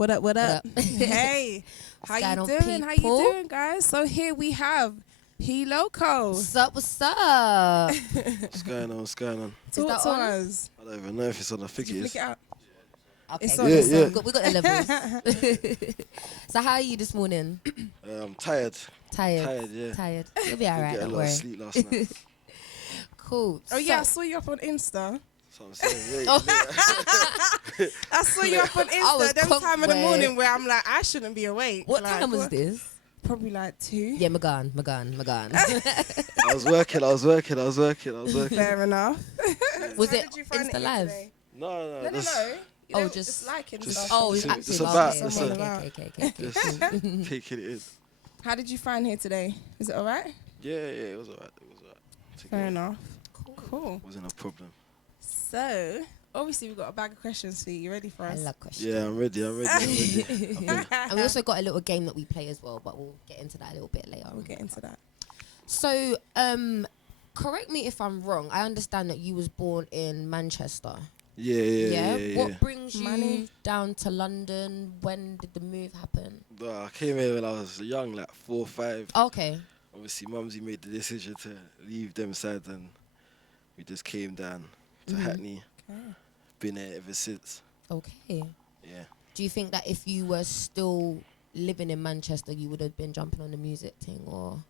What up? What up? Hey, how What's you going on, doing? How you people? doing, guys? So here we have PLOCO. What's up? What's up? What's going on? What's going on? Talk that to on? us. I don't even know if it's on. I think Did it you is. flick it out? Okay, It's good. on, Yeah, it's yeah. on. We got the levels. So how are you this morning? I'm tired. Tired. Tired, yeah. Tired. You'll be Didn't alright. get a Don't lot worry. of sleep last night. Cool. Oh yeah, I So- saw you up on Insta. So I'm saying, Oh. I saw you up on I was Insta. Them time of the wait. morning where I'm like, I shouldn't be awake. What Like, time was this? Probably like 2. Yeah, Magan. I was working. Fair enough. Was How it did you find Insta it Live? yesterday? No, No. You Oh, know, just liking just- stuff. Oh, it's It's active. about- Okay, it's okay. Just taking it in. How did you find here today? Is it alright? Yeah, it was alright. Fair enough. Cool. Wasn't a problem. So, obviously we've got a bag of questions for you. You ready for I us? love questions. Yeah, I'm ready. And we also got a little game that we play as well, but we'll get into that a little bit later. We'll get into that. So, correct me if I'm wrong. I understand that you was born in Manchester. Yeah. What brings you Money. down to London? When did the move happen? I came here when I was young, like 4 or 5. Okay. Obviously, Mumsy made the decision to leave them sides, and we just came down to Hackney. Okay. Been there ever since. Okay. Yeah. Do you think that if you were still living in Manchester, you would have been jumping on the music thing, or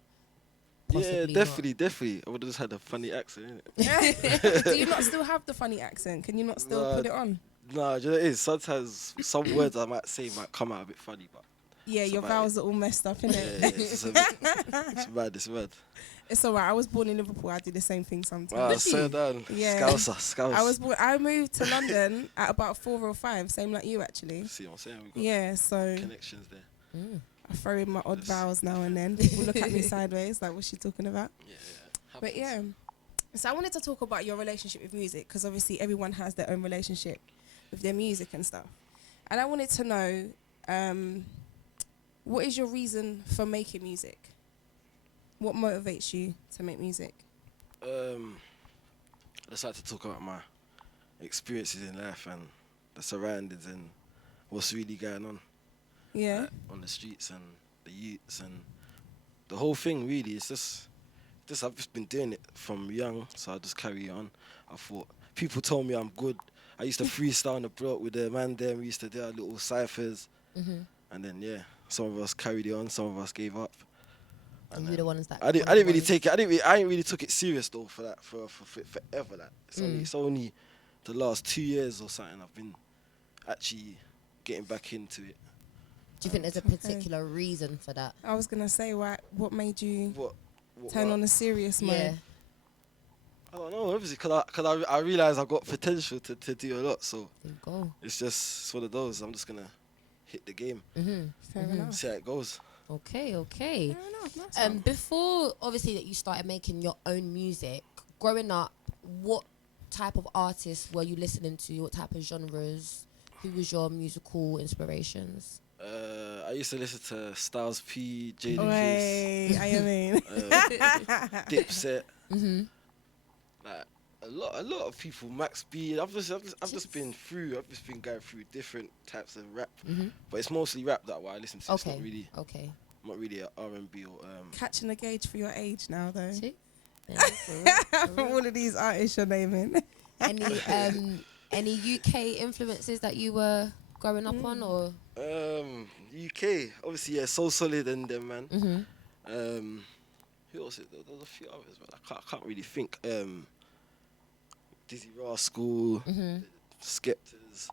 possibly Yeah, not? definitely. I would have just had a funny accent, innit? Do you not still have the funny accent? Can you not still Nah. put it on? Nah, do you know what it is? Sometimes some words I might say might come out a bit funny, but Yeah, It's your about vowels are all messed up, innit? yeah, it's just a bit, it's mad. It's alright. I was born in Liverpool. I do the same thing sometimes. Wow, so down. Yeah. Scouse. I moved to London at about 4 or 5, same like you actually. See what I'm saying? We've got Yeah, so connections there. I throw in my odd Yes. vowels now and then. People look at me sideways, like, what's she talking about? Yeah. But yeah, so I wanted to talk about your relationship with music, because obviously everyone has their own relationship with their music and stuff. And I wanted to know, what is your reason for making music? What motivates you to make music? I just like to talk about my experiences in life and the surroundings and what's really going on. Yeah. Like, on the streets and the youths and the whole thing. Really, it's just I've just been doing it from young, so I just carry on. I thought people told me I'm good. I used to freestyle on the block with the man there. We used to do our little ciphers, and then some of us carried it on, some of us gave up. And you were the ones that I didn't really take it. I ain't really took it serious though for that for forever. Like it's only the last 2 years or something I've been actually getting back into it. Do you think there's a particular reason for that? I was going to say, what made you What turn on a serious mode? Yeah. I don't know, obviously, because I realise I've got potential to do a lot, so There you go. it's one of those. I'm just going to hit the game, Fair enough. see how it goes. Okay. Fair enough. Nice one. Before, obviously, that you started making your own music, growing up, what type of artists were you listening to? What type of genres? Who was your musical inspirations? I used to listen to Styles P, Jada Kiss, Wait, I mean. Dipset, like a lot of people, Max B. I've just been going through different types of rap, but it's mostly rap that what I listen to. Okay. It's not really R&B or Catching the gauge for your age now, though. See? Yeah, for real, for From real. all of these artists you're naming. Any UK influences that you were growing up on, or UK, obviously, Soul Solid and them, man. Who else? There's a few others, but I can't really think. Dizzy Rascal, Skeptors.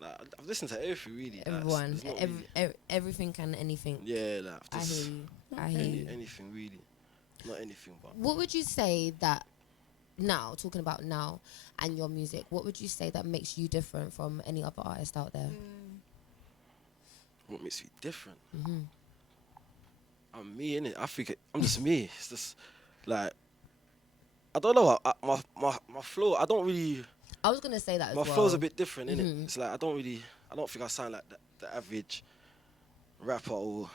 Like, I've listened to everything really. like, everyone, it's not really- everything and anything? yeah, like, I just hear you. anything really, not anything, but What would you say that now, talking about now and your music, what would you say that makes you different from any other artist out there? what makes me different? I'm me, innit? I think I'm just me. It's just like I don't know. My flow. I don't really. I was gonna say that as My well. flow's a bit different, innit? It's like I don't think I sound like the average rapper, or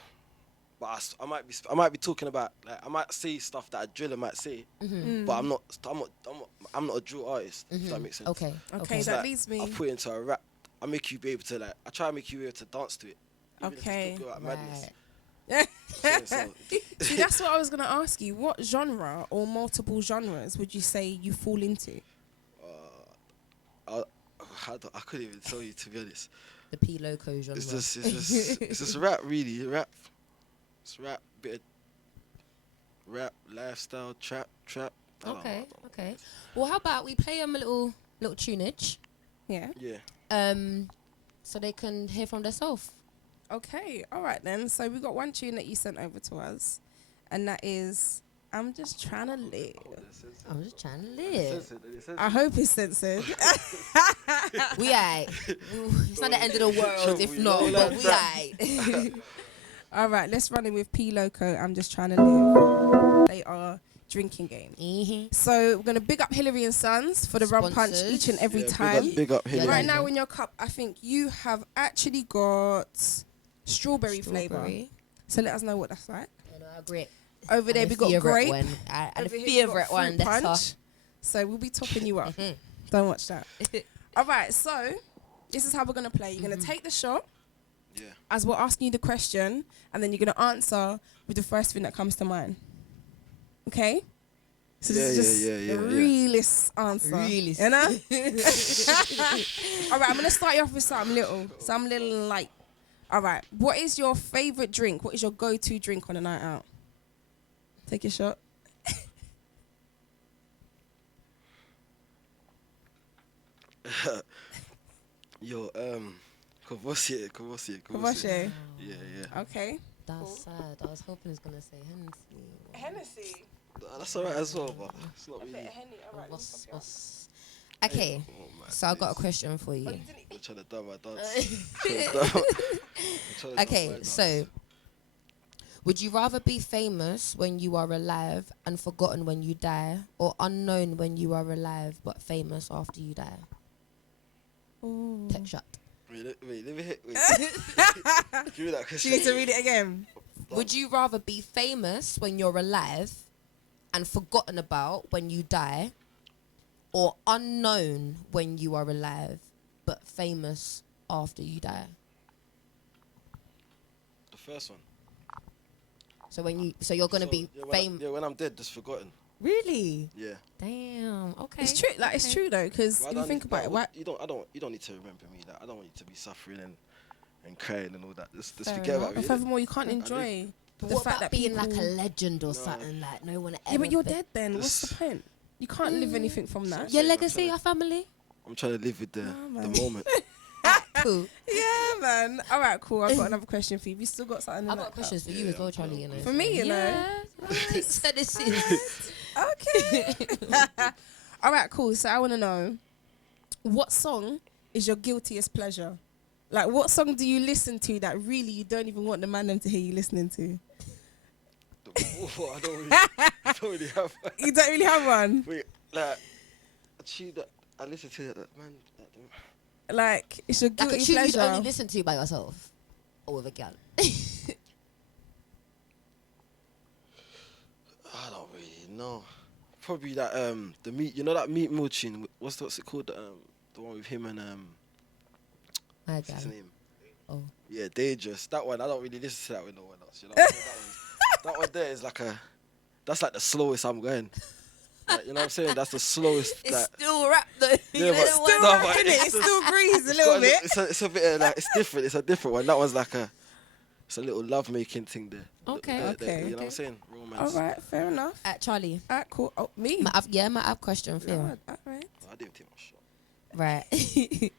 but I might be talking about, like, I might say stuff that a driller might say, but I'm not a drill artist. If that makes sense. Okay. Okay, It's that like, leads me. I put it into a rap I make you be able to like. I try to make you able to dance to it. Even if Okay. it's still out madness. Right. So, See, that's what I was gonna ask you. What genre or multiple genres would you say you fall into? I couldn't even tell you, to be honest. The PLOCO genre. It's just rap, really. Rap. It's rap, bit of rap, lifestyle, trap. I don't Okay, know. okay. Well, how about we play them a little tunage, Yeah. Yeah. so they can hear from themselves. Okay. All right then. So we got one tune that you sent over to us, and that is "I'm Just Trying to Live." I'm just trying to live. I hope it's censored. We aight. It's not the end of the world if not, but we aight. All right. Let's run in with PLOCO. "I'm Just Trying to Live." They are drinking game. Mm-hmm. So we're gonna big up Hillary and Sons for the rum punch Sponsors. each and every Yeah, time. Big up, Yeah, Hillary. Right yeah. now in your cup, I think you have actually got strawberry flavour. Strawberry. So let us know what that's like. And I agree. Over there And we the got favourite grape. one. And the Over here we got favourite one. fruit That's punch. So we'll be topping you up. Mhm. Don't watch that. All right, so this is how we're going to play. You're going to Mm-hmm. take the shot Yeah. as we're asking you the question, and then you're going to answer with the first thing that comes to mind. Okay? So this is just Yeah. the realest answer. Realest. You know? All right, I'm going to start you off with something little light. All right, what is your favourite drink? What is your go-to drink on a night out? Take your shot. Yo, Kavosie. Kavoshe. Yeah. Okay. That's sad. I was hoping it's gonna say Hennessy. Hennessy. That's alright as well, but it's not A really. bit of Henny. All right. What's Okay, so I got a question for you. I'm trying to do my dance. Okay, so would you rather be famous when you are alive and forgotten when you die, or unknown when you are alive but famous after you die? Ooh. Tech shot. Wait, let me hit. Wait. Give me that Do question. you need to read it again? Would you rather be famous when you're alive and forgotten about when you die, or unknown when you are alive but famous after you die? The first one. So you're gonna be famous. When I'm dead, just forgotten. Really? Yeah. Damn. Okay. It's true. Like it's true though, because Well, if you think about it, why? You don't need to remember me. That I don't want you to be suffering and crying and all that. Just Fair forget enough. about And me. furthermore, you can't enjoy But the what fact about that being people. like a legend or No. something like no one ever? Yeah, but you're been- dead then. What's the point? You can't live anything from that. Your Yeah, legacy, I'm your family. I'm trying to live with the man. moment. Cool. Yeah, man. All right, cool. I've got another question for you. You still got something? in I've that got questions for you Yeah, as well, Charlie. You know. For me, you know. Yeah. So this is. cup? Okay. All right, cool. So I want to know, what song is your guiltiest pleasure? Like, what song do you listen to that really you don't even want the man them to hear you listening to? I don't really have. You don't really have one. Wait, like a tune that I listen to that man. Like, it's your Like guilty a tune you'd pleasure. only listen to by yourself, or with a gal. I don't really know. Probably that the meat. You know that Meat Mill tune. What's it called? The one with him and My what's gal. his name? Oh. Yeah, Dangerous. That one. I don't really listen to that with no one else. You know. That one there is like that's like the slowest I'm going. Like, you know what I'm saying? That's the slowest. It's Like, still rap though. Yeah, but Still No, rocking but it. it's It's just- still greased a it's little got bit. It's a bit like it's different. It's a different one. That one's like it's a little love making thing there. Okay. Okay. You know what I'm Okay. saying? Romance. All right, fair enough. Charlie. All right, cool. Oh, me. My app question for you. God, all right. I didn't take my shot. Right.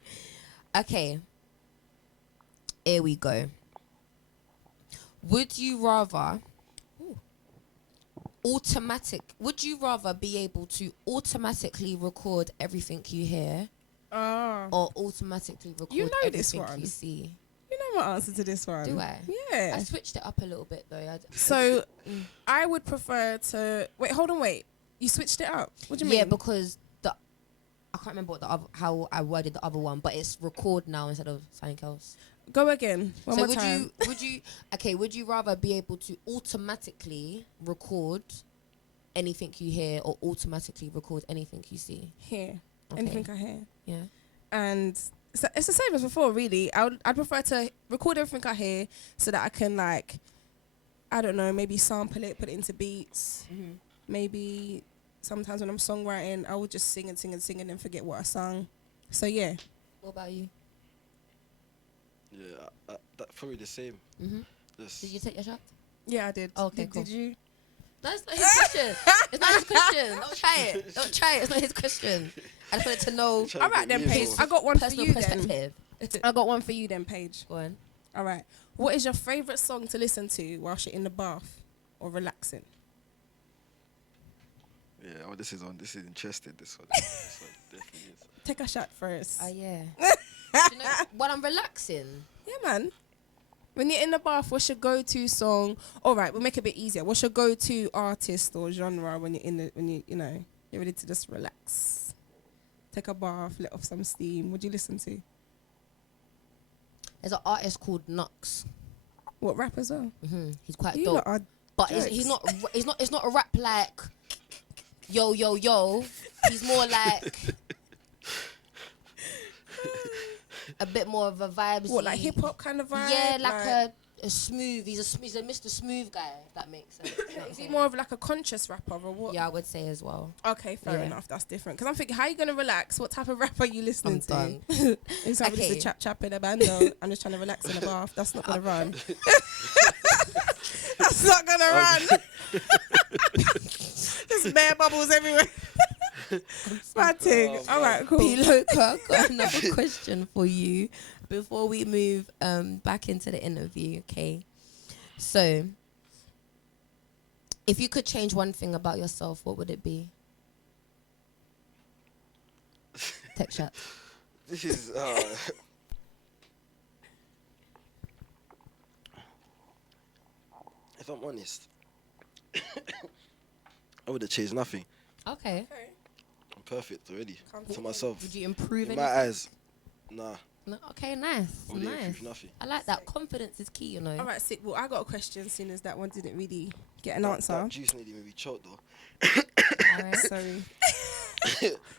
Okay. Here we go. Would you rather would you rather be able to automatically record everything you hear, Oh, or automatically record You know this everything one. you see? you know my answer to this one. Do I? Yeah. I switched it up a little bit though. So I would prefer to wait. Hold on, wait. You switched it up. What do you Yeah, mean? because I can't remember how I worded the other one, but it's record now instead of something else. Go again. One So more time. would you rather be able to automatically record anything you hear, or automatically record anything you see? Hear Okay. anything I hear, Yeah. and So it's the same as before, really. I'd prefer to record everything I hear so that I can, like, I don't know, maybe sample it, put it into beats. Maybe sometimes when I'm songwriting, I would just sing and sing and sing and then forget what I sung. So yeah. What about you? Yeah, that probably the same. Just Did you take your shot? Yeah, I did. Okay, did, cool. Did you? That's not his question. It's not his question. Don't try it. Don't try it. It's not his question. I just wanted to know Trying All to right get then, me Paige. involved. I got one for personal you then. perspective. I got one for you then, Paige. Go on. All right. What is your favourite song to listen to whilst you're in the bath or relaxing? Yeah, this is interesting. This one definitely is. Take a shot first. Yeah. You know, when I'm relaxing, Yeah, man. When you're in the bath, what's your go-to song? All right, we'll make it a bit easier. What's your go-to artist or genre when you're ready to just relax? Take a bath, let off some steam. What do you listen to? there's an artist called Nux. What, rap as well? He's quite You dope. lot are But jokes. he's not. It's not a rap like yo yo yo. He's more like a bit more of a vibe. What, like hip hop kind of vibe? Yeah, like a smooth. He's a Mr. Smooth guy. If that makes sense. Is he more of like a conscious rapper or what? Yeah, I would say as well. Okay, fair Yeah. enough. That's different. Because I'm thinking, how are you going to relax? What type of rap are you listening I'm to? done. It's having Okay. to chap in a bando. I'm just trying to relax in the bath. That's not going to run. That's not going to run. There's bare bubbles everywhere. Bad thing. Oh, All right, cool. PLOCO, I've got another question for you before we move back into the interview, okay? So, if you could change one thing about yourself, what would it be? Tech chat. This is if I'm honest, I would have changed nothing. Okay. I'm perfect already Comfortable. for myself. Would you improve In it? my eyes, nah. No, okay, nice. I wouldn't Nice. improve nothing. I like that. Confidence is key, you know. All right, sick. Well, I got a question as soon as that one didn't really get an That answer. juice nearly made me choke though. All right. Sorry.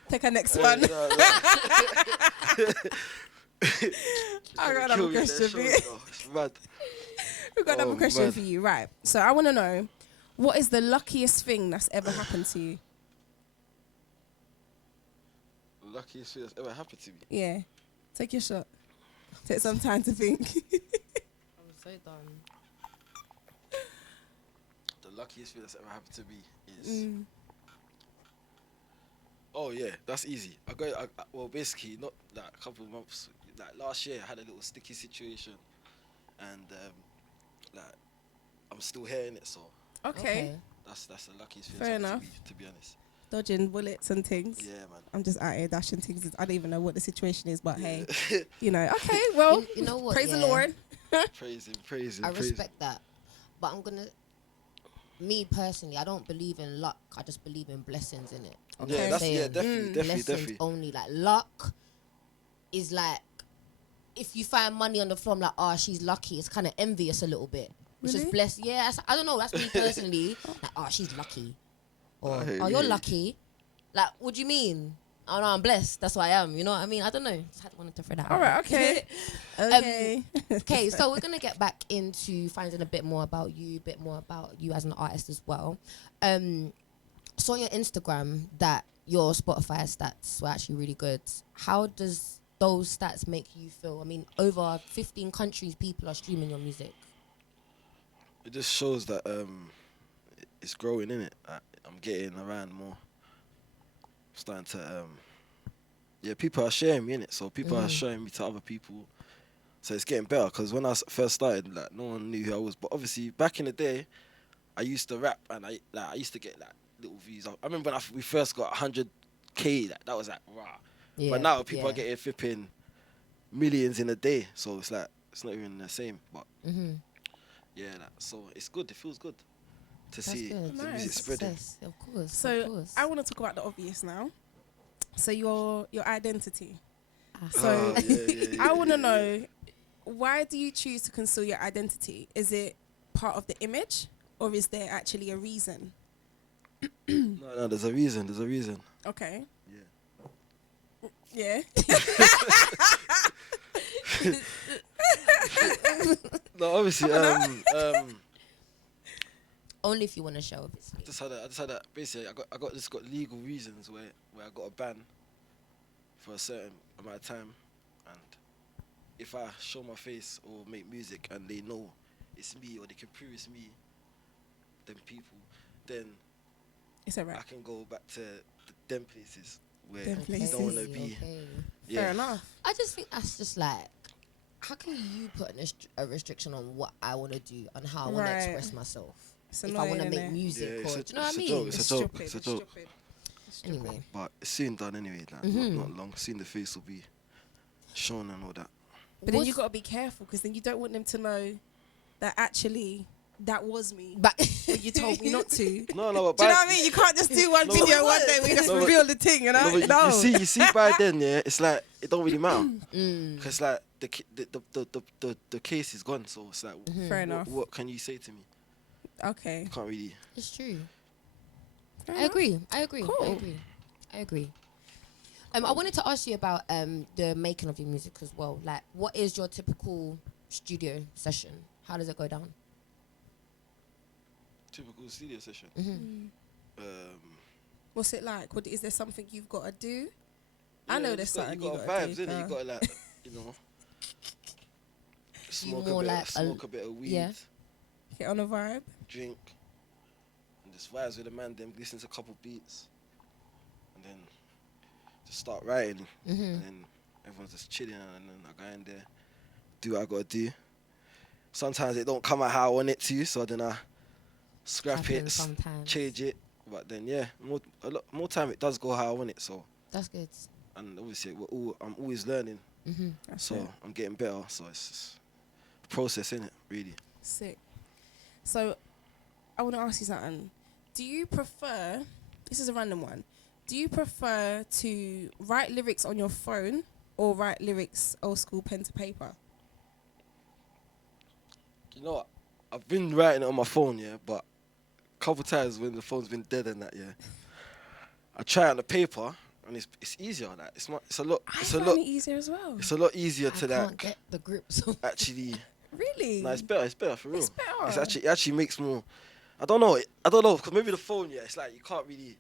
Take our next Yeah, one. no. I got Kill another me there, question show for you. me, though. It's mad. We've got another Oh, question man. for you. Right. So I want to know, what is the luckiest thing that's ever happened to you? Luckiest thing that's ever happened to me. Yeah. Take your shot. Take some time to think. I'm so done. The luckiest thing that's ever happened to me is. Mm. Oh yeah, that's easy. Well, basically, not like a couple of months. Like last year, I had a little sticky situation, and like I'm still here in it. So Okay. that's the luckiest thing Fair that's happened enough. to me, to be honest. Dodging bullets and things. Yeah, man. I'm just out here dashing things. I don't even know what the situation is, but hey, Yeah. you know. Okay, well, You know what? praise the yeah. Lord. praise him, praise him. I praise him. respect that. But me personally, I don't believe in luck. I just believe in blessings in it. Okay. Yeah, that's Saying definitely, blessings definitely. only. Like luck is like if you find money on the floor, I'm like, oh, she's lucky. It's kind of envious a little bit. It's Really? just blessed. Yeah, I don't know. That's me personally. Like, oh, she's lucky. Or, I hear oh, you're you. lucky. Like, what do you mean? Oh, no, I'm blessed. That's who I am. You know what I mean? I don't know. Just wanted to throw that out. All right, okay. Okay. Okay, so we're gonna get back into finding a bit more about you as an artist as well. Saw on your Instagram that your Spotify stats were actually really good. How does those stats make you feel? I mean, over 15 countries, people are streaming your music. It just shows that it's growing, innit? I'm getting around more. Starting to people are sharing me, innit? So people are showing me to other people. So it's getting better, because when I first started, like, no one knew who I was. But obviously, back in the day, I used to rap, and I used to get like little views. I remember when we first got 100K, that was like rah. Yeah, But now people are getting flipping millions in a day, so it's like it's not even the same. But yeah, so it's good. It feels good to see good. the Nice. music spreading. Success, of course. So of course. I want to talk about the obvious now. So your identity. So Yeah, I want to yeah. know, why do you choose to conceal your identity? Is it part of the image, or is there actually a reason? No, there's a reason. There's a reason. Okay. Yeah. Yeah. No, obviously, Only if you want to show, obviously. I just had that. Basically, I got legal reasons where I got a ban for a certain amount of time, and if I show my face or make music and they know it's me or they can prove it's me, then It's a I wrap. can go back to them places where Them you places. don't want to be. Okay. Yeah. Fair enough. I just think that's just like, how can you put a restriction on what I want to do and how I want to Right. express myself? It's If I want to annoying, make innit? music, Yeah, or, it's do a- you know what I it's a mean? joke, it's a joke. Stupid, It's a joke. stupid. It's stupid. Anyway, But it's soon done anyway. Like, not long. Soon the face will be shown and all that. But then you got to be careful because then you don't want them to know that actually that was me. But But you told me not to. No, Do but you know by, what I mean? You can't just do one No, video but- one day where you just No, but- reveal the thing, you know? no, but No. you see by then, yeah, it's like it don't really matter Mm. because like the case is gone. So it's like, Fair enough. what can you say to me? Okay. You can't really. It's true. Fair I enough. agree. I agree. Cool. I agree. I wanted to ask you about the making of your music as well. Like, what is your typical studio session? How does it go down? Typical studio session. Mm-hmm. What's it like? Is there something you've got to do? I know you there's got- something you you got gotta vibes do, in it. You girl. got like, you know, smoke more a bit, like smoke a bit of weed, yeah. Get on a vibe. drink, and just vibes with the man. Then listen to a couple beats, and then just start writing. Mm-hmm. And then everyone's just chilling, and then I go in there, do what I gotta do. Sometimes it don't come out how I want it to, so then I scrap it, Happens sometimes. change it. But then yeah, a lot more time it does go how I want it. So, That's good. and obviously I'm always learning, Mm-hmm. That's so it. I'm getting better. So it's just a process, innit, really. Sick. So, I want to ask you something. Do you prefer, this is a random one, do you prefer to write lyrics on your phone or write lyrics old school pen to paper? You know what? I've been writing it on my phone, yeah, but a couple times when the phone's been dead and that, yeah, I try it on the paper and it's easier. Like it's a lot I find it easier as well. it's a lot easier I to can't like get the grips. actually. Really? No, it's better for real. It's better. It actually makes more. I don't know because maybe the phone, yeah, it's like you can't really.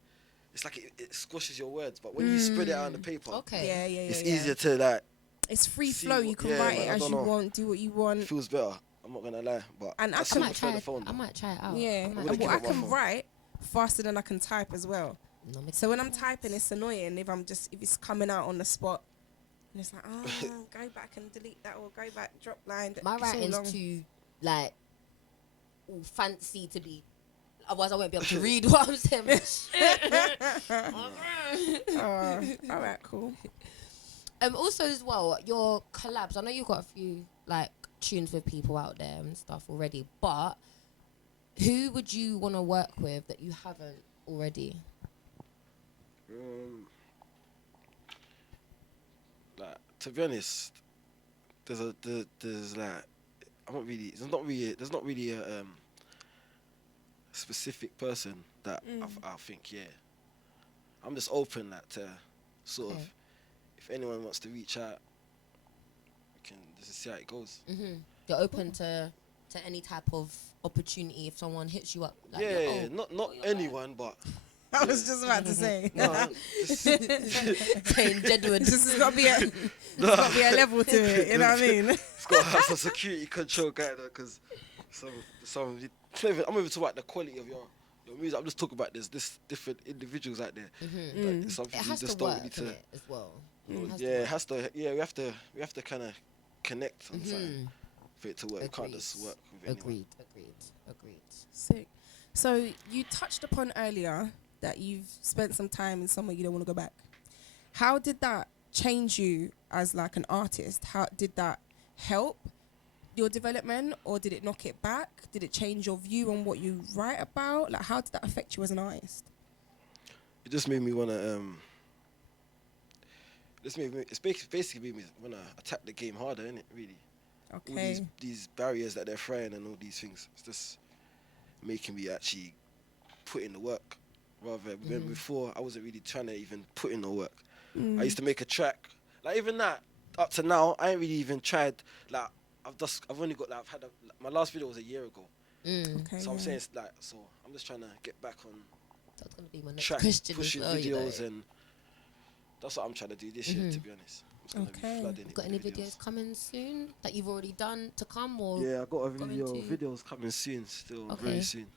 It's like it squashes your words, but when you spread it out on the paper, Okay. Yeah. it's yeah. easier to like. It's free see flow. what- You can yeah, write man, it I as don't you know. want, do what you want. It feels better. I'm not gonna lie, but And I I can- still I might prefer try. the phone. I might try it out. Yeah, I and might gonna well, give I it my can phone. write faster than I can type as well. No, makes So when I'm sense. typing, it's annoying if it's coming out on the spot. And it's like, go back and delete that or go back, drop line. My It's all writing's long. too like all fancy to be. Otherwise, I won't be able to read what I'm saying. All right, cool. Also as well, your collabs. I know you've got a few like tunes with people out there and stuff already, but who would you want to work with that you haven't already? Like to be honest, there's like there's not really a specific person that I think I'm just open like to sort of Okay. if anyone wants to reach out, we can just see how it goes. Mm-hmm. You're open to any type of opportunity if someone hits you up. Like, Yeah, oh, not you're anyone, but I was just about to say. no, just, saying genuine. There's got to be a level to it. You know what I mean? it's got to have some security control guy there, because some I'm not even talking about the quality of your music. I'm just talking about there's different individuals out there. Mm-hmm. That some It people has just to don't work need innit, as well. it has to. Yeah, we have to kind of connect on something Mm-hmm. for it to work. It can't just work with anyone. Agreed. Sick. So you touched upon earlier that you've spent some time in somewhere you don't want to go back. How did that change you as like an artist? How did that help your development, or did it knock it back? Did it change your view on what you write about? Like, how did that affect you as an artist? It just made me wanna it's basically made me wanna attack the game harder, innit? Really. All Okay. these barriers that they're throwing and all these things. It's just making me actually put in the work. Rather when before I wasn't really trying to even put in the work. I used to make a track. Like even that, up to now, I ain't really even tried. Like I've only got like my last video was a year ago. Okay. So I'm saying it's like, so I'm just trying to get back on That's gonna be my next track, question. pushing as well, videos, you know. and that's what I'm trying to do this year. To be honest, I'm just gonna Okay. be flooding it Got with any videos coming soon that you've already done to come, or Yeah, I got a going video. to- Videos coming soon. Still Okay. very soon.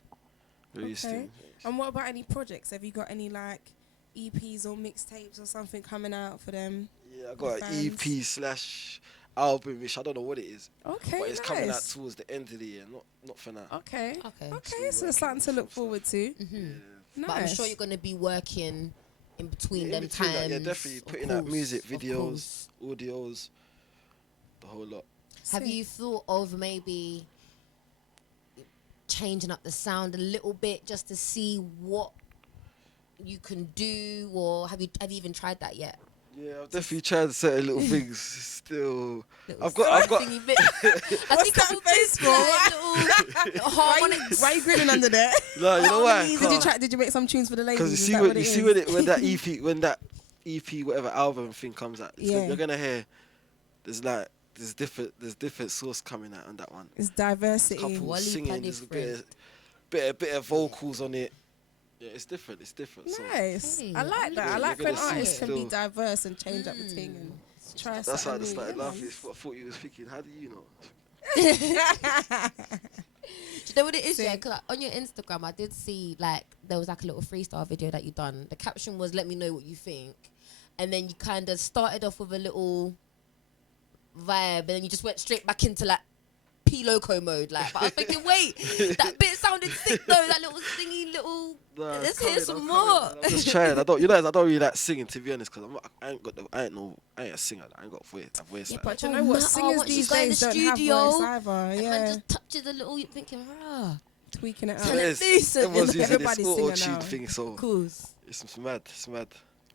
Very Okay. soon. And what about any projects? Have you got any like EPs or mixtapes or something coming out for them? Yeah, I got an fans? EP/album, which I don't know what it is, Okay, but it's nice. coming out towards the end of the year. Not for now. Okay. Okay. Okay, so Still it's something to working on look some forward to. Yeah. Nice. But I'm sure you're gonna be working in between Yeah, in them between times. that, yeah, definitely of putting out course, music, of videos, course. audios, the whole lot. Have Sick. you thought of maybe changing up the sound a little bit just to see what you can do, or have you even tried that yet? Yeah, I've definitely tried certain little things. Still, Little I've got. thingy bit. I think that I will face do for? like little harmonics. Why are you grinning under there? No, you know why? Did you make some tunes for the ladies? Because you Is see that when what you it see is? when that EP whatever album thing comes out, Yeah. you're gonna hear there's different source coming out on that one. It's There's a diversity. couple Wally singing, there's a different. bit of vocals on it. Yeah, it's different. It's different. So Nice. Okay. I like that. I Yeah, like you're when gonna see artists can be still. diverse and change up the thing and try that's why I something just new. started Yeah, laughing. man. I thought you was thinking, how do you know? Do you know what it is? See. Yeah, because on your Instagram, I did see like there was like a little freestyle video that you done. The caption was "Let me know what you think," and then you kind of started off with a little vibe, and then you just went straight back into like PLOCO mode. Like, but I was thinking, wait, that bit sounded sick though. That little stingy little. Nah, Let's I'm hear coming, some I'm more. coming. I'm just trying. I don't really like singing, to be honest, because I ain't a singer. I ain't got a voice Yeah, like but that. you know what? matter. Singers Once you these go in days the don't studio, have voice either. And Yeah, man just touches a little. You're thinking, rah. tweaking it Tell out. it It is. decent, Everyone's you know. using this Everybody's singer auto-tune now. thing, so Of course. it's mad. It's mad.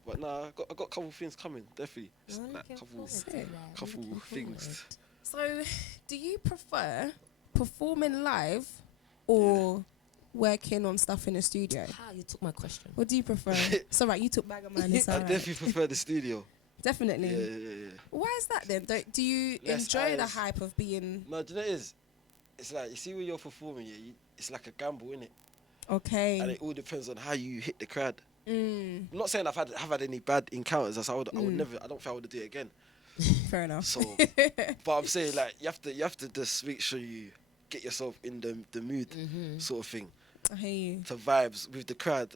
But nah, I got a couple things coming, definitely. Just I'm like looking couple forward to that. I'm couple looking things. So, do you prefer performing live or working on stuff in the studio? Ah, you took my question. What do you prefer? It's alright, you took bag of mine. It's I alright. definitely prefer the studio. Definitely. Yeah. Why is that then? Do you Less enjoy the eyes. hype of being No, do you know what it is? It's like, you see when you're performing, it's like a gamble, innit? okay? And it all depends on how you hit the crowd. Mm, I'm not saying I've had any bad encounters. I would never. I don't think I would do it again. fair enough. So, but I'm saying like you have to just make sure you get yourself in the mood, sort of thing, I hear you. to vibes with the crowd,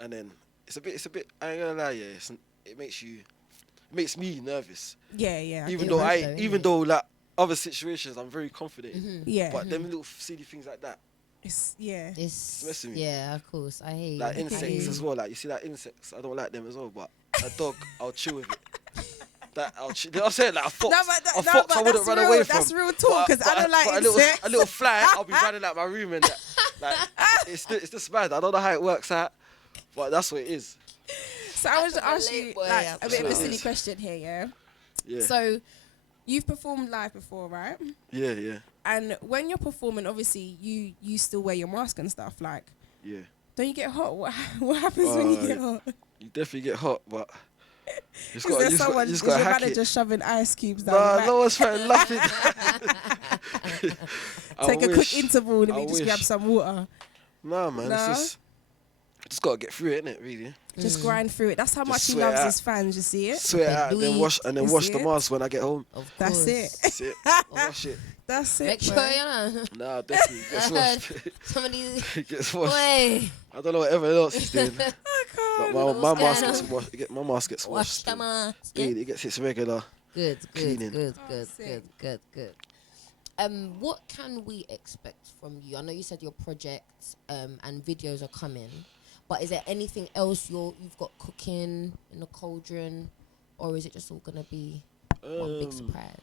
and then it's a bit. I ain't gonna lie, yeah. It makes me nervous. Yeah. I Even get though it. Even though like other situations, I'm very confident. in. Yeah. But them little silly things like that, It's yeah. It's messing with me. yeah, of course. I hate like you. insects as well. Like you see that insects, I don't like them as well. But a dog, I'll chill with it. That I'll chill. I'm saying like a fox. A fox I wouldn't run away from. That's real talk because I don't like but insects. a little fly, I'll be running out my room and that. Like it's just mad. I don't know how it works out, but that's what it is. So I was to That's ask a you late boy, like yeah. a bit of a That's what it silly is. question here, yeah. Yeah. So you've performed live before, right? Yeah. And when you're performing, obviously you still wear your mask and stuff. Like, Yeah. don't you get hot? What happens when you get hot? You definitely get hot, but you Is there someone? you Is just your gotta hack manager it. shoving ice cubes down your Nah, back? no one's trying to laugh it. Take a quick interval and I then just grab wish. some water. Nah, man, Nah? it's just gotta get through it, innit? Really. Just grind through it. That's how Just much he sweat loves out. his fans. You see it? Sweat out and then Louis, wash you wash see the it? mask when I get home. Of That's course. it. That's it. Wash it. That's it. Make sure man. you know. Nah, definitely it gets I washed. heard somebody. It gets washed. Boy, I don't know what everyone else is doing. I But can't. my What's mask going gets on? washed. My mask gets wash washed. the still. mask. Yeah, Yeah. it gets its regular. Good. Cleaning. sick. Good. What can we expect from you? I know you said your projects and videos are coming, but is there anything else you've got cooking in the cauldron, or is it just all gonna be one big surprise?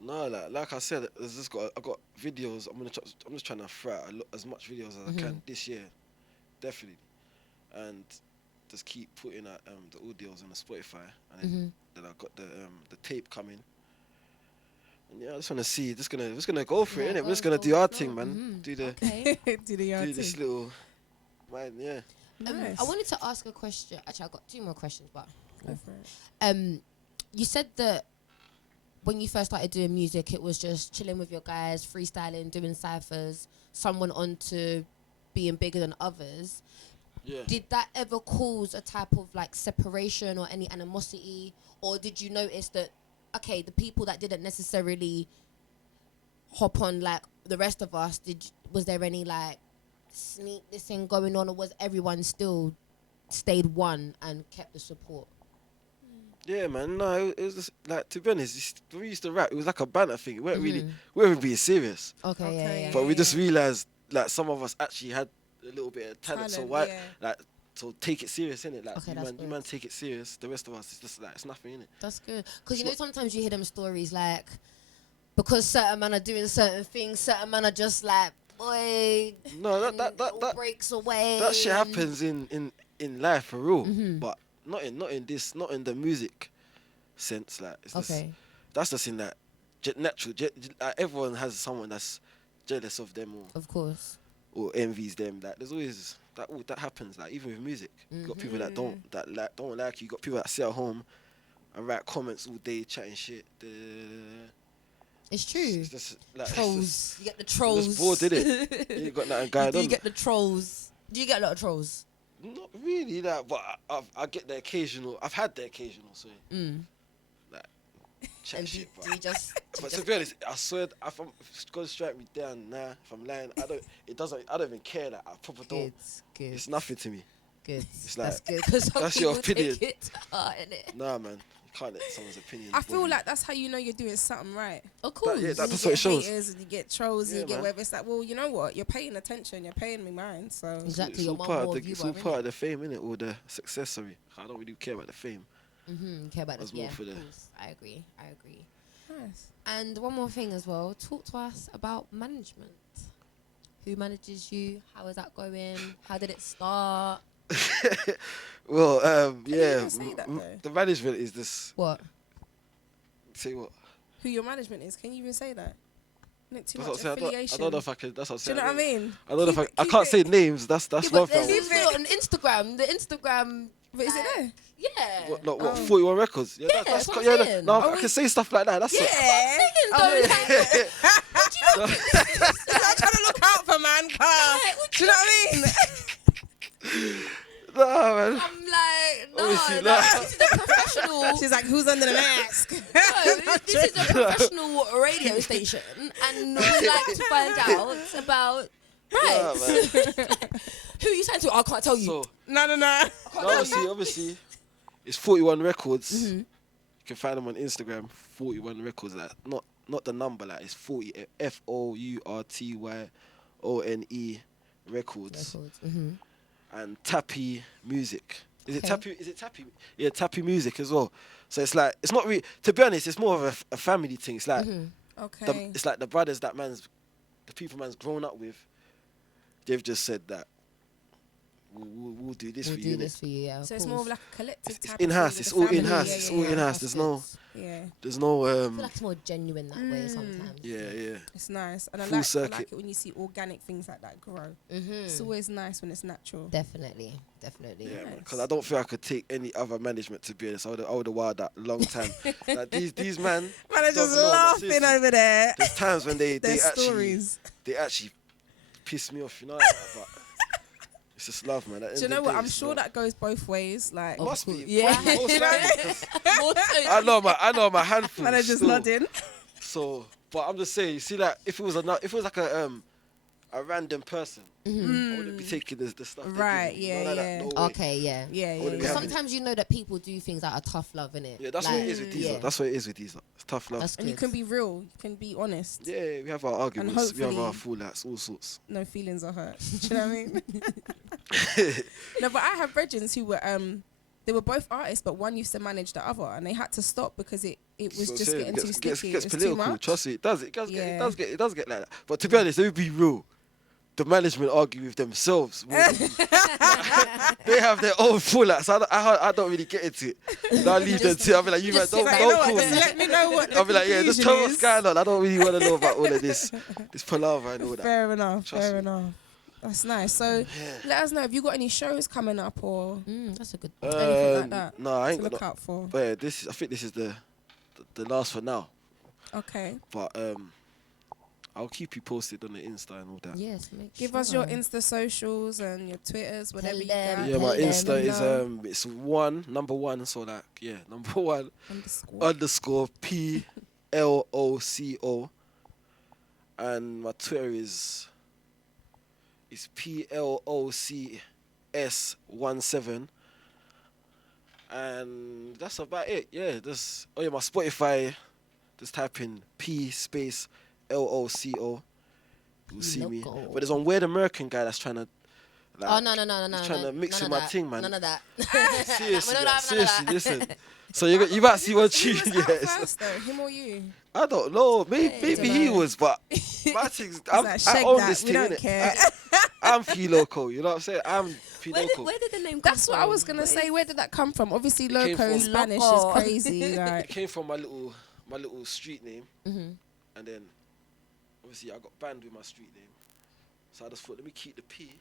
No, like I said, I got videos. I'm just trying to throw out as much videos as I can this year, definitely, and just keep putting out the audios on the Spotify, and then I got the tape coming. And yeah, I just want to see. Just gonna go for it, innit? We're just gonna do our thing, man. Do the Okay. Do the yard do this thing. little, man. Yeah. Nice. I wanted to ask a question. Actually, I've got 2 more questions, but Go for it. you said that when you first started doing music, it was just chilling with your guys, freestyling, doing cyphers. Some went on to being bigger than others. Yeah. Did that ever cause a type of like separation or any animosity, or did you notice that okay, the people that didn't necessarily hop on like the rest of us, was there any like sneak this thing going on, or was everyone still stayed one and kept the support? Yeah, man. No, it was just, like, to be honest, when we used to rap, it was like a banter thing. We weren't being serious. Okay, yeah. But we just realised, like, some of us actually had a little bit of talent. So why, yeah. like, so take it serious, innit? Like, Okay, you man take it serious. The rest of us, it's just like, it's nothing, innit? That's good. Because you know, sometimes you hear them stories like, because certain men are doing certain things, certain men are just like, boy, No, and it all that breaks away. that shit and- happens in life for real. But not in the music sense. Like, it's just, Okay. that's just in that natural. Like, everyone has someone that's jealous of them Of course. or envies them. Like, there's always that. That happens. Like, even with music, you got people that don't like you. You got people that sit at home and write comments all day, chatting shit. It's true. It's just, like, Trolls. You get the It's trolls. just bored, innit? You ain't got nothing going Do on. you get the trolls? Do you get a lot of trolls? Not really, like, but I get the occasional. I've had the occasional, so like chat And shit. do you just... But to be honest, I swear, if it's gonna strike me down, if I'm lying, I don't even care. Like, I proper don't. Good. It's nothing to me. Good. It's That's like, good. Because some that's your people opinion. take it to heart, innit? Nah, man, you can't let someone's opinion. I feel like that's how you know you're doing something right. Of course. yeah, When that's you what get it shows. haters and you get trolls and Yeah, you get man. whatever. It's like, well, you know what? You're paying attention. You're paying me mind. So Exactly. It's Your all mum part more of viewer, it's all innit? part of the fame, innit, or the success. Sorry, I don't really care about the fame. Care about That's this. more Yeah, for of the- course. I agree. nice. And one more thing as well. Talk to us about management. Who manages you? How is that going? How did it start? Well, you yeah, even say that, though? the management is this. What? Say what? Who your management is? Can you even say that? Not too That's what I'm much saying. affiliation. I don't know if I can. That's what I'm Do you saying. know what I mean? I don't know if Keep I it- can't keep say it- names. That's Yeah, one but thing. there's Keep also an Instagram. The Instagram. But is it there? Yeah. What 41 records? Yeah, Yeah, that's what I'm saying. no, Oh, I can say stuff like that. That's Yeah. Saying Oh, though, yeah. like, I'm trying to look out for man, car. Do you know what I mean? no, man. I'm like, no, Obviously like, not. this is a professional. She's like, who's under the mask? No, this is a professional radio station, and we like to find out about Nah, rights. man. Who you signed to? I can't tell you. So, No. obviously, it's 41 records. Mm-hmm. You can find them on Instagram. 41 records. Like, not the number. Like, it's 40. FOURTYONE records. And Tappy Music. Is it Okay. Tappy? Is it Tappy? Yeah, Tappy Music as well. So it's like, it's not really. To be honest, it's more of a family thing. It's like Okay. it's like the brothers the people man's grown up with. They've just said that we'll do this We'll for do you. this for you, yeah. So it's more of like a collective It's type in-house, of thing it's with all the family. in-house, Yeah, it's yeah, all yeah. in-house. That's Yeah, There's no I feel like it's more genuine that way sometimes. yeah. it's nice. And I Full like circuit. it when you see organic things like that grow. It's always nice when it's natural. Definitely. Yeah, Nice. because I don't feel I could take any other management, to be honest. I would have wild that long time. Like these man Man, are don't just know, man, laughing seriously. over there. There's times when they Their actually stories. piss me off, you know. But it's just love, man. Do you know what? I'm sure that goes both ways. Like, Of must be. course. Yeah. Most likely, 'cause More so I know my handful. man, are just still. nodding. So, but I'm just saying. You see, like if it was like a random person, I wouldn't be taking the stuff. they Right, give me, you know, yeah, like that, yeah. no way. Okay, yeah. Yeah, wouldn't be yeah. having Sometimes you know that people do things out of tough love, innit? Yeah, that's like, what it is with these. yeah. Lot. That's what it is with these. Lot. It's tough love. That's And you good. can be real. You can be honest. Yeah, we have our arguments. We have hopefully- our fallouts, all sorts. No feelings are hurt. Do you know what I mean? No, but I have brethren who were they were both artists, but one used to manage the other, and they had to stop because it was So just saying, getting too sticky. Gets it was political. too much. Trust me, it does. It Yeah. does get like that. But to be honest, let me be real. The management argue with themselves. More than me. They have their own fallouts. I don't really get into it. I'll leave them to. I'll be like, you man, just don't sit Like, you know call what? me. Just let me know what the I'll be like, yeah, just tell me what's conclusion is. going on. I don't really want to know about all of this palaver and all that. Fair enough. Trust Fair me. enough. That's nice. So let us know if you got any shows coming up or That's a good. anything like that. No, I ain't to got look no. out for. But yeah, I think this is the last for now. Okay. But I'll keep you posted on the Insta and all that. Yes, make Give sure. us your Insta socials and your Twitters, whatever you them. got. Yeah, my Tell Insta them. is it's number one, so like number one Underscore. _PLOCO, and my Twitter is PLOCS17, and that's about it. Yeah, my Spotify. Just type in P space LOCO. You'll see me. Loco. But there's one weird American guy that's trying to. Like, Oh no! he's trying to mix with my thing, man. None of that. Seriously, None of like, that, seriously, none of that. listen. So you might see one tune. Who was out first though, him or you? I don't know. Maybe he know. was, but my thing's. Like, I shake own that, this we thing. don't innit? care. I'm P-Loco. You know what I'm saying? I'm P-Loco. Where did the name come That's from? what I was gonna say. Where did that come from? Obviously, came loco in from- Spanish Loco. is crazy. It Like, came from my little street name, Mhm. and then obviously I got banned with my street name, so I just thought, let me keep the P.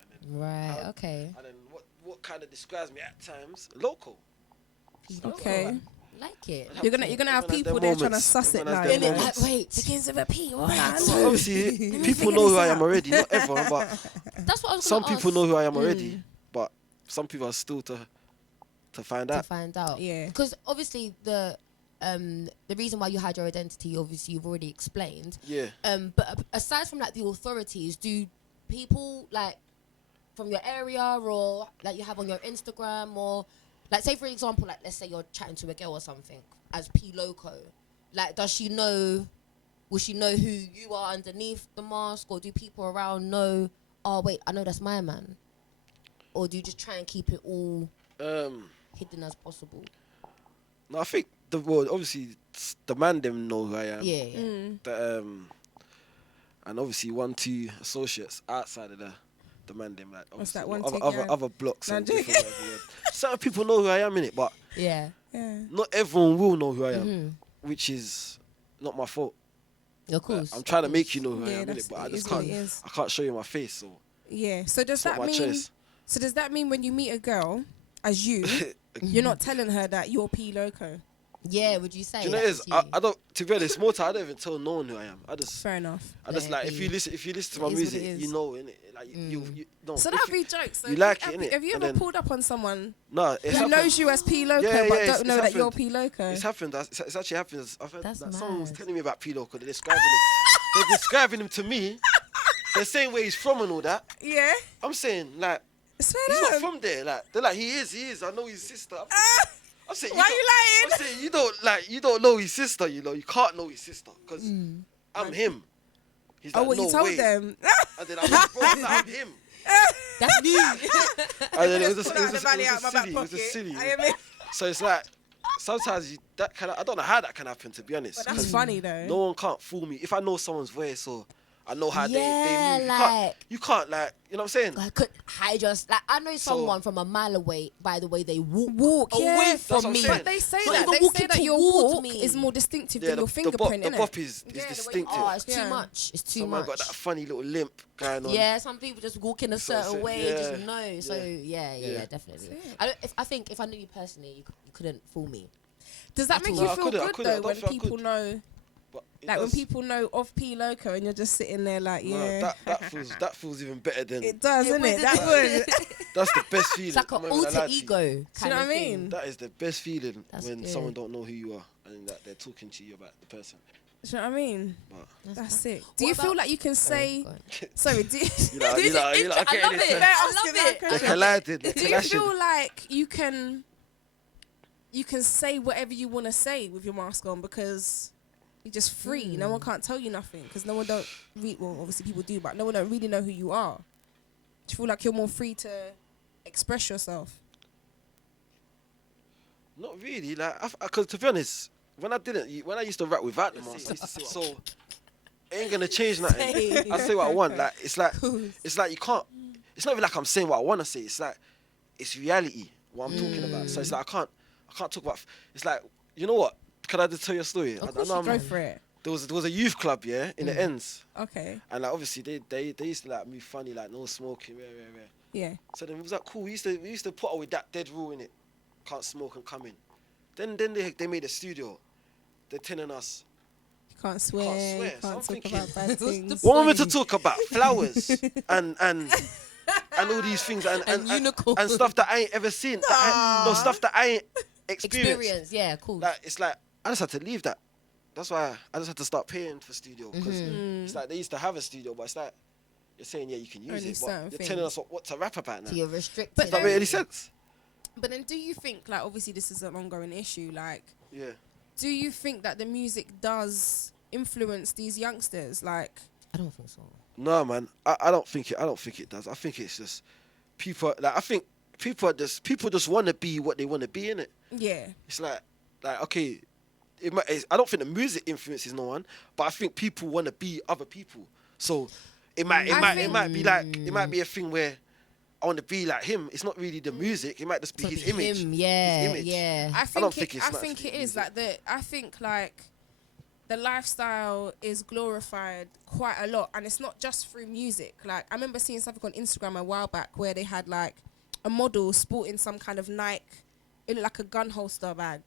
And then Right. Okay. And then what kind of describes me at times? Local. okay, Like it. you're gonna have Everyone has people their there trying to moments. suss it Everyone now. has you their know. moments. Wait. Begins with a P. What? So obviously, me people figure know this who I am out. already. Not everyone, but That's what I was some gonna people ask. know who I am already. But some people are still to find To out. find out. Yeah. Because obviously the reason why you had your identity, obviously you've already explained. Yeah. But aside from like the authorities, do people like from your area or like you have on your Instagram or like say for example like let's say you're chatting to a girl or something as P Loco, like will she know who you are underneath the mask, or do people around know, oh wait, I know that's my man, or do you just try and keep it all hidden as possible? No, I think obviously the man them know who I am. Yeah. The, and obviously 1-2 associates outside of the man them, like What's obviously that, one, other, two, other, gang? other blocks No, and I'm different whatever, yeah. Certain people know who I am in it, but Yeah. Yeah. not everyone will know who I am, Mhm. which is not my fault. Of course. I'm trying to make you know who I Yeah, am in that's- it, but I it just is what can't. it is. I can't show you my face, so Yeah. So does it's not that my mean? choice. So does that mean when you meet a girl as you, you're not telling her that you're P Loco? Yeah, would you say? Do you know what it is? that's I don't. To be honest, more time I don't even tell no one who I am. I just Fair enough. like Let if it you be. listen to my It is what music, it is. you know, innit? Like you no. So if that'd you- be jokes. So you like it, have, innit? have you And ever then- pulled up on someone No, it's who happened. knows you as P Loco Yeah, but yeah, don't know it's that you're happened. P Loco? It's happened. It's actually happened. I've heard That's that someone was mad. telling me about P-Loco. They're describing him. They're describing him to me. They're saying where he's from and all that. Yeah. I'm saying like Swear he's down. not from there. Like they're like he is. I know his sister. I'm saying Why I'm you saying you don't know his sister. You know you can't know his sister because I'm him. He's Oh, like, what no you told way. them? And then I'm like, bro, I'm him. That's me. And then it was Just just pull out the money out my back silly. It was just pocket. silly. I am it. So it's like sometimes I don't know how that can happen, to be honest. But that's 'cause funny though. no one can't fool me. If I know someone's voice or I know how Yeah, they move, like- you can't like, you know what I'm saying? I could hide just like I know someone from a mile away by the way they walk yeah. away That's from what I'm me. saying. But they say Not that. even They say walking that your towards walk me. is more distinctive Yeah, than your the fingerprint, bop innit? is Yeah, the way you distinctive. Oh, it's Yeah. too much. It's too Someone much. got that funny little limp going on. Yeah, some people just walk in a So certain it's- way, yeah, just know. So yeah. yeah, definitely. That's it. I think if I knew you personally, you couldn't fool me. Does that At make all. you No, I feel couldn't, I good couldn't. I though don't when feel I people could. know, But it like when does- people know of P Loco and you're just sitting there like, no, yeah, that feels even better than it does, It isn't would, it? That doesn't would. that's the best feeling. It's like an I'm not even gonna alter lie to you. ego. Do you know what I mean? That is the best feeling That's when good. someone don't know who you are and that they're talking to you about the person. Do you know what I mean? But That's it. Do What you feel about- like you can say? Go on. Sorry. Do you, you know, you I getting love it. it. They're I asking love that it. They're question. colliding. They're Do you clashing. feel like you can say whatever you want to say with your mask on because you're just free? No one can't tell you nothing because no one don't read. Well, obviously people do, but no one don't really know who you are. Do you feel like you're more free to express yourself? Not really. Like, because to be honest, when I used to rap without the mask, so it ain't gonna change nothing. Same. I say what I want. Like it's like you can't. It's not even like I'm saying what I want to say. It's like it's reality what I'm talking about. So it's like I can't talk about. It's like, you know what? Can I just tell you a story? Of I course, know you go I'm for it. there was a youth club, yeah, in the ends, Okay. and like obviously they used to like move funny, like no smoking, rare. Yeah. So then it was like cool. We used to put up with that dead rule in it, can't smoke and come in. Then they made a studio. They're telling us Can't swear. swear. So I'm Can't talk thinking, about bad things. want me to talk about flowers and all these things And unicorns. and stuff that I ain't ever seen. Stuff that I ain't experienced. Experience, yeah, cool. Like it's like I just had to leave that. That's why I just had to start paying for studio because it's like they used to have a studio, but it's like you're saying you can use Only it, but certain you're telling us what to rap about now. So you're restricted. But Does that make any sense? But then, do you think, like, obviously this is an ongoing issue, like, Yeah. do you think that the music does influence these youngsters? Like, I don't think so. No, man. I don't think it does. I think it's just people. Like I think people just want to be what they want to be in it. yeah. It's like okay, I don't think the music influences no one, but I think people want to be other people. So it might be a thing where I want to be like him. It's not really the music. It might just be So his be image. him, yeah, His image. yeah. I don't think think it's not it actually is music. I think like the lifestyle is glorified quite a lot, and it's not just through music. Like I remember seeing something on Instagram a while back where they had like a model sporting some kind of Nike, it looked like a gun holster bag,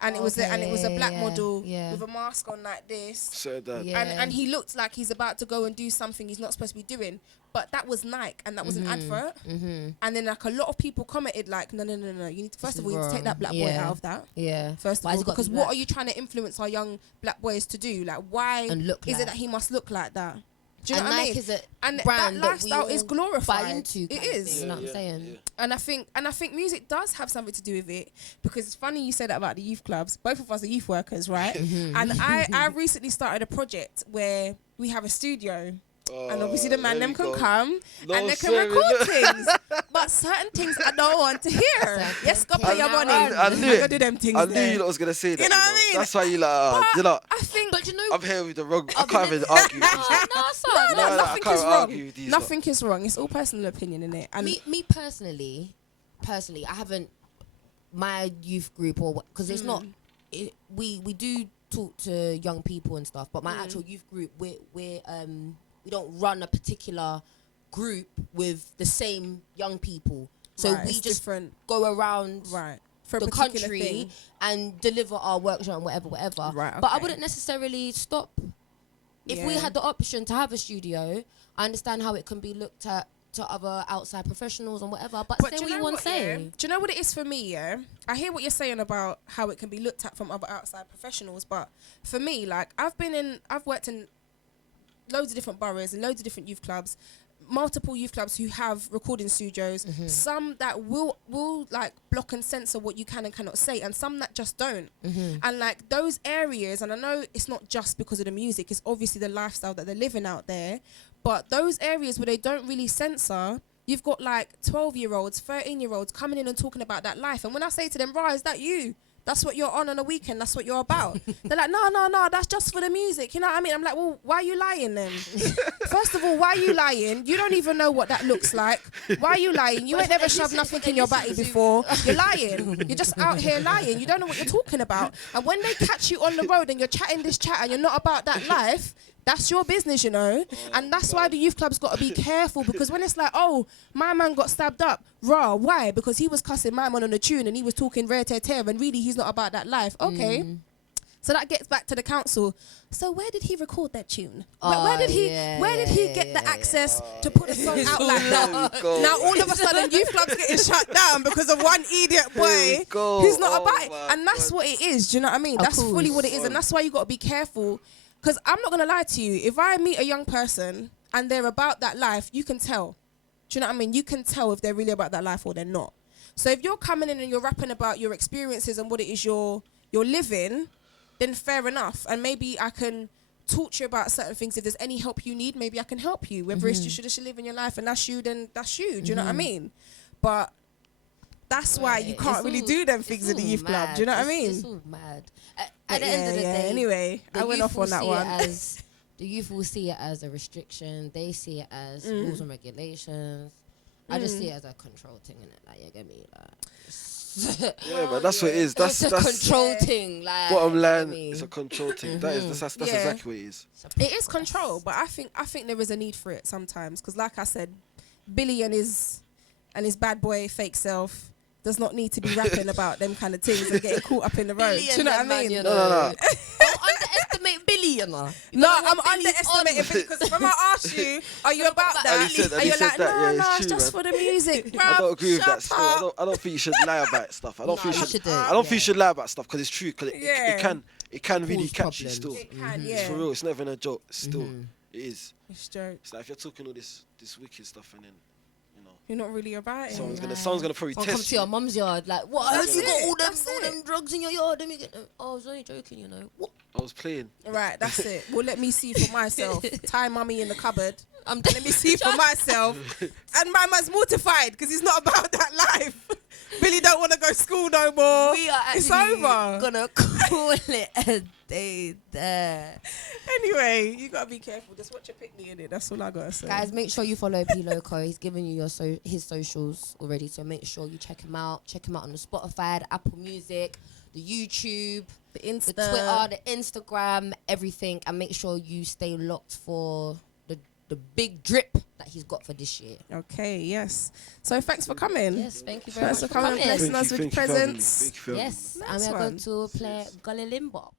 and it was a black model with a mask on like this. So that And he looked like he's about to go and do something he's not supposed to be doing. But that was Nike, and that was an advert. And then like a lot of people commented like, no. You need to, first of all, you need to take that black boy out of that. Yeah. First of all, because what are you trying to influence our young black boys to do? Like, why is it that he must look like that? Do you know what I mean? Is a and brand that lifestyle is glorified. buy into. It is. You know what I'm saying? Yeah. And I think music does have something to do with it, because it's funny you said that about the youth clubs. Both of us are youth workers, right? And I recently started a project where we have a studio. And obviously the man there them we can go. come No, and they can sorry, record no. things. But certain things I don't want to hear. Yes, go pay your money. I knew Go it. do them things I knew there. you lot was gonna say that. You know what I mean? That's why you like, But you know. I think But you know, I'm here with the wrong. I can't even argue with these. son. No, I nothing can't is argue wrong. with these Nothing is wrong. It's all personal opinion, innit? And Me personally, I haven't my youth group or because it's not. We do talk to young people and stuff, but my actual youth group, we don't run a particular group with the same young people. So Right, we it's just different. go around for a the particular country thing. and deliver our workshop and whatever. Right, But I okay. wouldn't necessarily stop. If we Yeah. had the option to have a studio, I understand how it can be looked at to other outside professionals and whatever. But say do what you you know want what, to yeah? say. Do you know what it is for me, yeah? I hear what you're saying about how it can be looked at from other outside professionals, but for me, like, I've worked in loads of different boroughs and loads of different youth clubs, multiple youth clubs who have recording studios, some that will like block and censor what you can and cannot say, and some that just don't. And like those areas, and I know it's not just because of the music, it's obviously the lifestyle that they're living out there, but those areas where they don't really censor, you've got like 12-year-olds, 13-year-olds coming in and talking about that life. And when I say to them, "Rah, is that you? That's what you're on a weekend. That's what you're about." They're like, no, that's just for the music. You know what I mean? I'm like, well, why are you lying then? First of all, why are you lying? You don't even know what that looks like. Why are you lying? You ain't never shoved nothing in your body before. You're lying. You're just out here lying. You don't know what you're talking about. And when they catch you on the road and you're chatting this chat and you're not about that life, that's your business, you know. And that's why the youth club's got to be careful, because when it's like, oh, my man got stabbed up, raw, why? Because he was cussing my man on the tune and he was talking rare tear, and really he's not about that life. Okay. So that gets back to the council. So where did he record that tune? Where did he get the access to put a song out like that? Now all of a sudden youth clubs getting shut down because of one idiot boy who's not about it. And that's what it is. Do you know what I mean? That's fully what it is. And that's why you got to be careful. Because I'm not going to lie to you. If I meet a young person and they're about that life, you can tell. Do you know what I mean? You can tell if they're really about that life or they're not. So if you're coming in and you're rapping about your experiences and what it is you're living, then fair enough. And maybe I can talk to you about certain things. If there's any help you need, maybe I can help you. Whether it's you should live in your life and that's you, then that's you. Do you know what I mean? But that's why you can't really do them things in the youth club. Do you know what I mean? It's all mad. At the end of the day, anyway, I went off on that one. The youth will see it as a restriction. They see it as rules and regulations. I just see it as a control thing, innit? Like, you get me? Like, just Yeah, but that's what it is. That's it's a control thing. Like bottom you know what I line. mean? It's a control thing. That's Yeah. exactly what it is. It is control, but I think there is a need for it sometimes because, like I said, Billy and his bad boy fake self does not need to be rapping about them kind of things and getting caught up in the road. Do you know what I mean? No. Don't underestimate Billy, you know. No, I'm underestimating Billy because when I ask you, are you about that? And he said And you're like, that, yeah, no, it's it's true, just man. for the music, I don't agree with Shut that. Still. up. I don't think you should lie about stuff. I don't think you you should. shouldn't. I don't think you should lie about stuff because it's true. Because Yeah. it can really Cause catch you problems. still. It can, It's yeah. for real. It's never a joke. Still, it is. It's joke. It's like if you're talking all this wicked stuff and then, you know, You're not really about it. someone's gonna probably Someone test come to your mum's yard, like, what? That's You got it, all that's them it. drugs in your yard? Let me get them. Oh, I was only joking, you know. What? I was playing. Right, that's it. Well, let me see for myself. Tie mummy in the cupboard. I'm Let me see for myself. And my man's mortified because he's not about that life. Billy don't want to go to school no more. We are It's actually over. gonna call it a day there. Anyway, you gotta be careful. Just watch your picnic in it. That's all I gotta say. Guys, make sure you follow PLOCO. He's giving you his socials already, so make sure you check him out. Check him out on the Spotify, the Apple Music, the YouTube, the Insta, the Twitter, the Instagram, everything, and make sure you stay locked for the big drip that he's got for this year. Okay, yes. So thanks for coming. Yes, thank you very Thanks much for for coming. coming. Blessing us with Thank you for having me. presents. Thank you for having me. Yes, and Nice we are going one. to play Gully Limbo.